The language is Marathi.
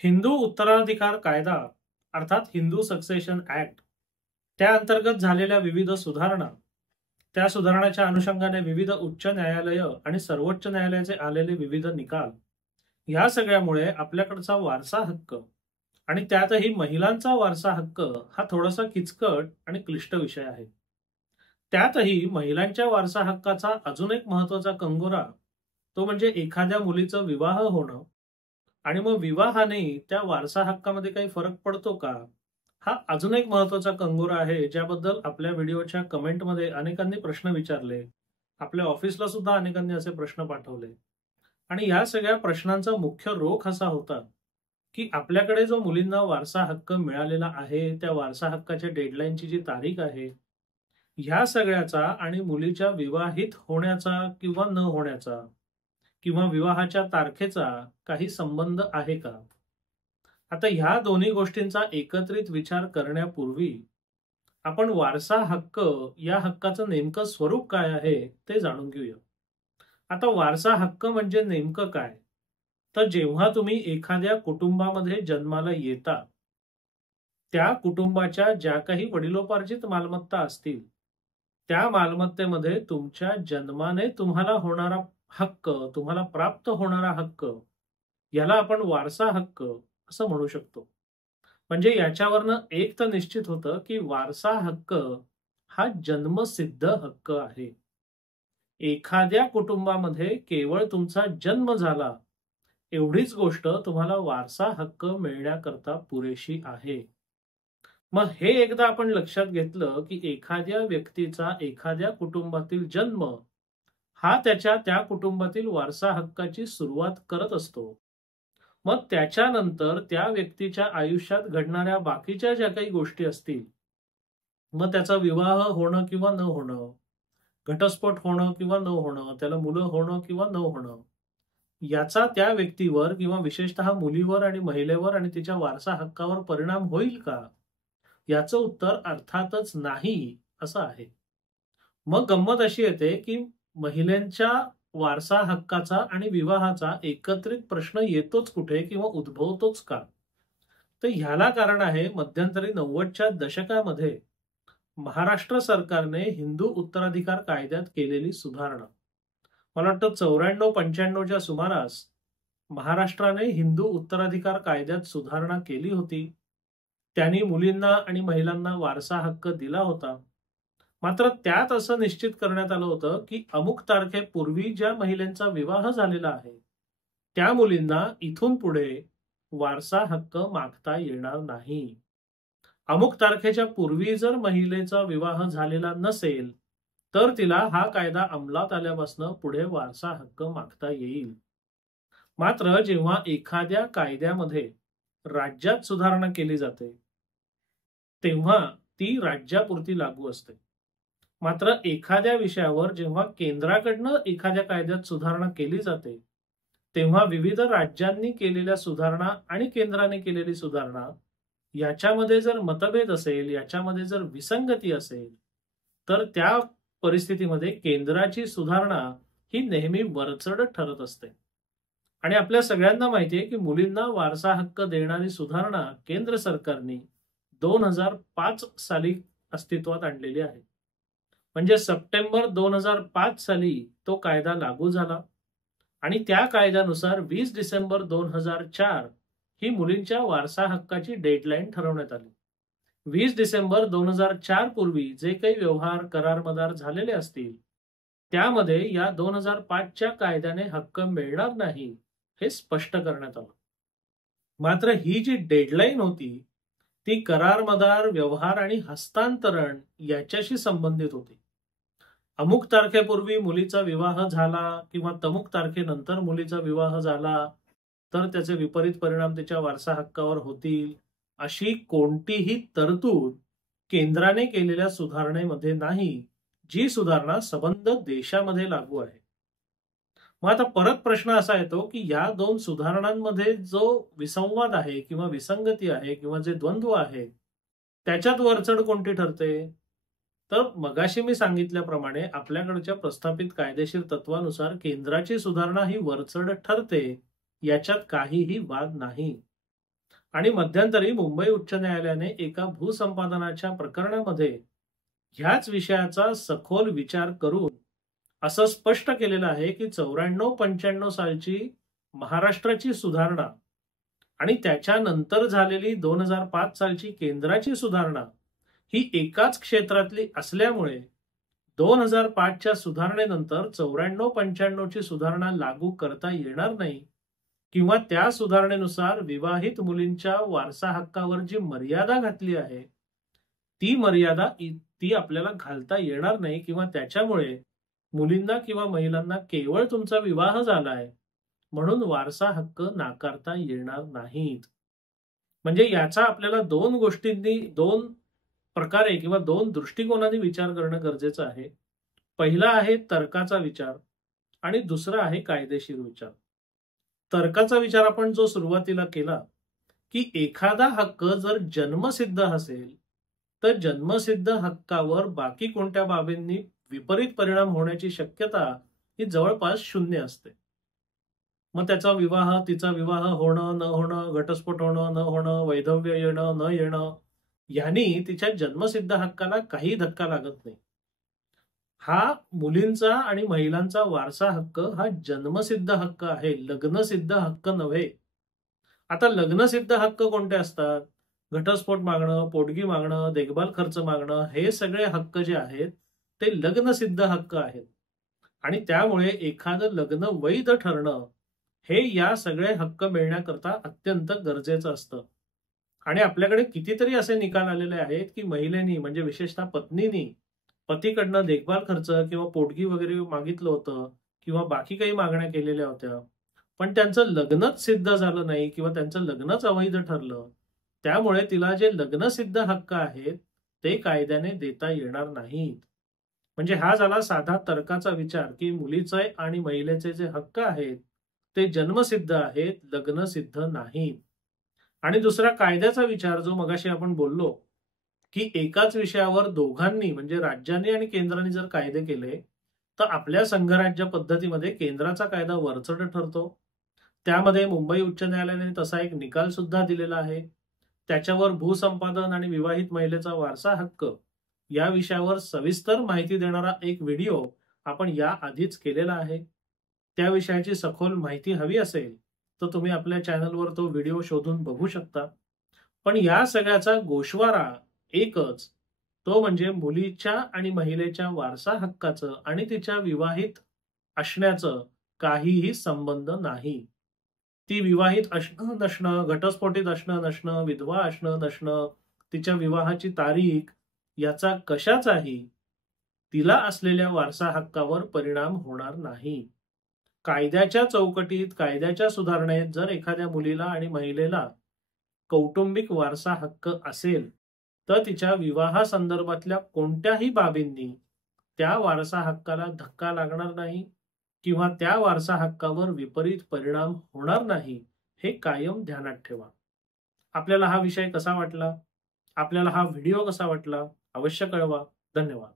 हिंदू उत्तराधिकार कायदा अर्थात हिंदू सक्सेशन ऍक्ट त्या अंतर्गत झालेल्या विविध सुधारणा, त्या सुधारणाच्या अनुषंगाने विविध उच्च न्यायालय आणि सर्वोच्च न्यायालयाचे आलेले विविध निकाल, या सगळ्यामुळे आपल्याकडचा वारसा हक्क आणि त्यातही महिलांचा वारसा हक्क हा थोडासा किचकट आणि क्लिष्ट विषय आहे. त्यातही महिलांच्या वारसा हक्काचा अजून एक महत्वाचा कंगोरा, तो म्हणजे एखाद्या मुलीचं विवाह होणं. आणि मग विवाहाने त्या वारसा हक्कामध्ये काही फरक पडतो का? हा अजून एक महत्वाचा कंगोरा आहे, ज्याबद्दल आपल्या व्हिडिओच्या कमेंटमध्ये अनेकांनी प्रश्न विचारले. आपल्या ऑफिसला सुद्धा अनेकांनी असे प्रश्न पाठवले. आणि या सगळ्या प्रश्नांचा मुख्य रोख असा होता की आपल्याकडे जो मुलींना वारसा हक्क मिळालेला आहे, त्या वारसा हक्काच्या डेडलाईनची जी तारीख आहे, ह्या सगळ्याचा आणि मुलीच्या विवाहित होण्याचा किंवा न होण्याचा किंवा विवाहाच्या तारखेचा काही संबंध आहे का? आता ह्या दोन्ही गोष्टींचा एकत्रित विचार करण्यापूर्वी आपण वारसा हक्क या हक्काचं नेमकं स्वरूप काय आहे ते जाणून घेऊया. आता वारसा हक्क म्हणजे नेमकं काय? तर जेव्हा तुम्ही एखाद्या कुटुंबामध्ये जन्माला येता, त्या कुटुंबाच्या ज्या काही वडिलोपार्जित मालमत्ता असतील, त्या मालमत्तेमध्ये तुमच्या जन्माने तुम्हाला होणारा हक्क, तुम्हाला प्राप्त होणारा हक्क, याला आपण वारसा हक्क असं म्हणू शकतो. म्हणजे याच्यावरनं एक तर निश्चित होतं की वारसा हक्क हा जन्मसिद्ध हक्क आहे. एखाद्या कुटुंबामध्ये केवळ तुमचा जन्म झाला एवढीच गोष्ट तुम्हाला वारसा हक्क मिळण्याकरता पुरेशी आहे. मग हे एकदा आपण लक्षात घेतलं की एखाद्या व्यक्तीचा एखाद्या कुटुंबातील जन्म हा त्याच्या त्या कुटुंबातील वारसा हक्काची सुरुवात करत असतो. मग त्याच्यानंतर त्या व्यक्तीच्या आयुष्यात घडणाऱ्या बाकीच्या ज्या काही गोष्टी असतील, मग त्याचा विवाह होणं किंवा न होणं, घटस्फोट होणं किंवा न होणं, त्याला मुलं होणं किंवा न होणं, याचा त्या व्यक्तीवर किंवा विशेषतः मुलीवर आणि महिलेवर आणि तिच्या वारसा हक्कावर परिणाम होईल का? याचं उत्तर अर्थातच नाही असं आहे. मग गंमत अशी येते की महिलांच्या वारसा हक्काचा आणि विवाहाचा एकत्रित प्रश्न येतोच कुठे किंवा उद्भवतोच का? तर ह्याला कारण आहे मध्यंतरी 90च्या दशकामध्ये महाराष्ट्र सरकारने हिंदू उत्तराधिकार कायद्यात केलेली सुधारणा. मला वाटतं 94-95च्या सुमारास महाराष्ट्राने हिंदू उत्तराधिकार कायद्यात सुधारणा केली होती. त्यांनी मुलींना आणि महिलांना वारसा हक्क दिला होता. मात्र त्यात असं निश्चित करण्यात आलं होतं की अमुक तारखेपूर्वी ज्या महिलांचा विवाह झालेला आहे, त्या मुलींना इथून पुढे वारसा हक्क मागता येणार नाही. अमुक तारखेच्या पूर्वी जर महिलेचा विवाह झालेला नसेल, तर तिला हा कायदा अंमलात आल्यापासून पुढे वारसा हक्क मागता येईल. मात्र जेव्हा एखाद्या कायद्यामध्ये राज्यात सुधारणा केली जाते, तेव्हा ती राज्यापुरती लागू असते. मात्र एखाद्या विषयावर जेव्हा केंद्राकडनं एखाद्या कायद्यात सुधारणा केली जाते, तेव्हा विविध राज्यांनी केलेल्या सुधारणा आणि केंद्राने केलेली सुधारणा याच्यामध्ये जर मतभेद असेल, याच्यामध्ये जर विसंगती असेल, तर त्या परिस्थितीमध्ये केंद्राची सुधारणा ही नेहमी वरचढ ठरत असते. आणि आपल्या सगळ्यांना माहिती आहे की मुलींना वारसा हक्क देणारी सुधारणा केंद्र सरकारने 2005 साली अस्तित्वात आणलेली आहे. म्हणजे सप्टेंबर 2005 साली तो कायदा लागू झाला आणि त्या कायद्यानुसार 20 डिसेंबर 2004 ही मुलींच्या वारसा हक्काची डेडलाईन ठरवण्यात आली. 20 डिसेंबर 2004 पूर्वी जे काही व्यवहार करार झालेले असतील, त्यामध्ये या 2005च्या कायद्याने हक्क मिळणार नाही हे स्पष्ट करण्यात आलं. मात्र ही जी डेडलाईन होती ती करार व्यवहार आणि हस्तांतरण याच्याशी संबंधित होती. अमुक तारखेपूर्वी मुलीचा विवाह झाला किंवा तमुक तारखेनंतर मुलीचा विवाह झाला तर त्याचे विपरीत परिणाम तिच्या वारसा हक्कावर होतील, अशी कोणतीही तरतूद केंद्राने केलेल्या सुधारणेमध्ये नाही, जी सुधारणा संबंध देशामध्ये लागू आहे. मग आता परत प्रश्न असा येतो की या दोन सुधारणांमध्ये जो विसंवाद आहे किंवा विसंगती आहे किंवा जे द्वंद्व आहे, त्याच्यात वरचढ कोणती ठरते? तर मगाशी मी सांगितल्याप्रमाणे आपल्याकडच्या प्रस्थापित कायदेशीर तत्वानुसार केंद्राची सुधारणा ही वरचढ ठरते, याच्यात काहीही वाद नाही. आणि मध्यंतरी मुंबई उच्च न्यायालयाने एका भूसंपादनाच्या प्रकरणामध्ये ह्याच विषयाचा सखोल विचार करून असं स्पष्ट केलेलं आहे की 94-95 सालची महाराष्ट्राची सुधारणा आणि त्याच्यानंतर झालेली 2005 सालची केंद्राची सुधारणा ही एकाच क्षेत्रातली असल्यामुळे 2005च्या सुधारणेनंतर 94-95 ची सुधारणा लागू करता येणार नाही किंवा त्या सुधारणेनुसार विवाहित मुलींच्या वारसा हक्कावर जी मर्यादा घातली आहे ती मर्यादा ती आपल्याला घालता येणार नाही किंवा त्याच्यामुळे मुलींना किंवा महिलांना केवळ तुमचा विवाह झालाय म्हणून वारसा हक्क नाकारता येणार नाहीत. म्हणजे याचा आपल्याला दोन गोष्टींनी, दोन प्रकारे किंवा दोन दृष्टिकोनाने विचार करणं गरजेचं आहे. पहिला आहे तर्काचा विचार आणि दुसरा आहे कायदेशीर विचार. तर्काचा विचार आपण जो सुरुवातीला केला की एखादा हक्क जर जन्मसिद्ध असेल तर जन्मसिद्ध हक्कावर बाकी कोणत्या बाबींनी विपरीत परिणाम होण्याची शक्यता ही जवळपास 0 असते. मग त्याचा विवाह, तिचा विवाह होणं न होणं, घटस्फोट होणं न होणं, वैधव्य येणं न येणं यांनी तिच्या जन्मसिद्ध हक्काला काही धक्का लागत नाही. हा मुलींचा आणि महिलांचा वारसा हक्क हा जन्मसिद्ध हक्क आहे, लग्नसिद्ध हक्क नव्हे. आता लग्नसिद्ध हक्क कोणते असतात? घटस्फोट मागणं, पोटगी मागणं, देखभाल खर्च मागणं हे सगळे हक्क जे आहेत ते लग्नसिद्ध हक्क आहेत आणि त्यामुळे एखादं लग्न वैध ठरणं हे या सगळे हक्क मिळण्याकरता अत्यंत गरजेचं असतं. आणि आपल्याकडे कितीतरी असे निकाल आलेले आहेत की महिलेनी म्हणजे विशेषतः पत्नीनी पतीकडनं देखभाल खर्च किंवा पोटगी वगैरे मागितलं होतं किंवा बाकी काही मागण्या केलेल्या होत्या, पण त्यांचं लग्नच सिद्ध झालं नाही किंवा त्यांचं लग्नच अवैध ठरलं. त्यामुळे तिला जे लग्नसिद्ध हक्क आहेत ते कायद्याने देता येणार नाहीत. म्हणजे हा झाला साधा तर्काचा विचार की मुलीचे आणि महिलेचे जे हक्क आहेत ते जन्मसिद्ध आहेत, लग्नसिद्ध नाहीत. आणि दुसरा कायद्याचा विचार जो मगाशी आपण बोललो की एकाच विषयावर दोघांनी म्हणजे राज्यांनी आणि केंद्राने जर कायदे केले तर आपल्या संघराज्य पद्धतीमध्ये केंद्राचा कायदा वरचढ ठरतो. त्यामध्ये मुंबई उच्च न्यायालयाने तसा एक निकाल सुद्धा दिलेला आहे. त्याच्यावर भूसंपादन आणि विवाहित महिलेचा वारसा हक्क या विषयावर सविस्तर माहिती देणारा एक व्हिडिओ आपण या आधीच केलेला आहे. त्या विषयाची सखोल माहिती हवी असेल तर तुम्ही आपल्या चॅनलवर तो व्हिडिओ शोधून बघू शकता. पण या सगळ्याचा गोषवारा एकच, तो म्हणजे मुलीच्या आणि महिलेच्या वारसा हक्काचं आणि तिच्या विवाहित असण्याचं काहीही संबंध नाही. ती विवाहित असणं नसणं, घटस्फोटित असणं नसणं, विधवा असणं नसणं, तिच्या विवाहाची तारीख याचा कशाचाही तिला असलेल्या वारसा हक्कावर परिणाम होणार नाही. कायद्याच्या चौकटीत, कायद्याच्या सुधारणेत जर एखाद्या मुलीला आणि महिलेला कौटुंबिक वारसा हक्क असेल तर तिच्या विवाहासंदर्भातल्या कोणत्याही बाबींनी त्या वारसा हक्काला धक्का लागणार नाही किंवा त्या वारसा हक्कावर विपरीत परिणाम होणार नाही, हे कायम ध्यानात ठेवा. आपल्याला हा विषय कसा वाटला? आपल्याला हा व्हिडिओ कसा वाटला? अवश्य कळवा. धन्यवाद.